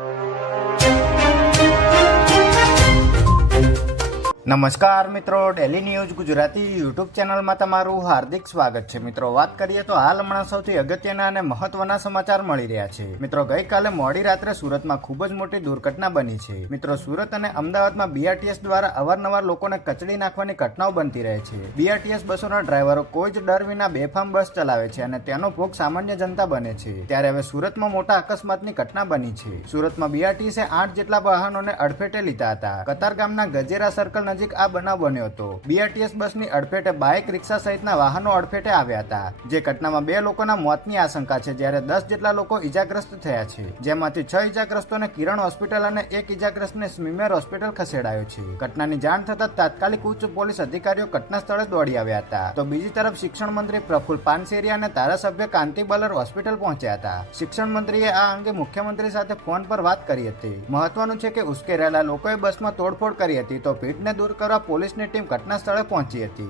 you. નમસ્કાર મિત્રો daily news Gujarati YouTube ચેનલમાં તમારું હાર્દિક સ્વાગત છે. મિત્રો, વાત કરીએ તો હાલ હમણાં સૌથી અગત્યના અને મહત્વના સમાચાર મળી રહ્યા છે. મિત્રો, ગઈકાલે મોડી રાત્રે સુરતમાં ખૂબ જ મોટી દુર્ઘટના બની છે. મિત્રો, સુરત અને અમદાવાદમાં બીઆરટીએસ દ્વારા અવારનવાર લોકોને કચડી નાખવાની ઘટનાઓ બનતી રહે છે. બીઆરટીએસ બસોના ડ્રાઈવરો કોઈ જ ડર વિના બેફામ બસ ચલાવે છે અને તેનો ભોગ સામાન્ય જનતા બને છે. ત્યારે હવે સુરતમાં મોટા અકસ્માતની ઘટના બની છે. સુરતમાં બીઆરટીએસે આઠ જેટલા વાહનોને અડફેટે લીધા હતા. કતાર ગામના ગજેરા સર્કલ નજીક આ બનાવ બન્યો હતો. બીઆરટીએસ બસની અડફેટે બાઇક, રિક્ષા સહિતના વાહનો અડફેટે આવ્યા હતા. જે ઘટનામાં બે લોકોના મોતની આશંકા છે. જ્યારે દસ જેટલા લોકો ઇજાગ્રસ્ત થયા છે. જેમાંથી છ ઇજાગ્રસ્તોને કિરણ હોસ્પિટલ અને એક ઇજાગ્રસ્તને સ્મીમેર હોસ્પિટલ ખસેડાયો છે. ઘટનાની જાણ થતાં તાત્કાલિક ઉચ્ચ પોલીસ અધિકારીઓ ઘટના સ્થળે દોડી આવ્યા હતા. તો બીજી તરફ શિક્ષણ મંત્રી પ્રફુલ પાનસેરિયા અને ધારાસભ્ય કાંતિ બલર હોસ્પિટલ પહોંચ્યા હતા. શિક્ષણ મંત્રીએ આ અંગે મુખ્યમંત્રી સાથે ફોન પર વાત કરી હતી. મહત્વનું છે કે ઉશ્કેરાયેલા લોકોએ બસમાં તોડફોડ કરી હતી. તો ભીડને દૂર કરવા પોલીસની ટીમ ઘટના સ્થળે પહોંચી હતી.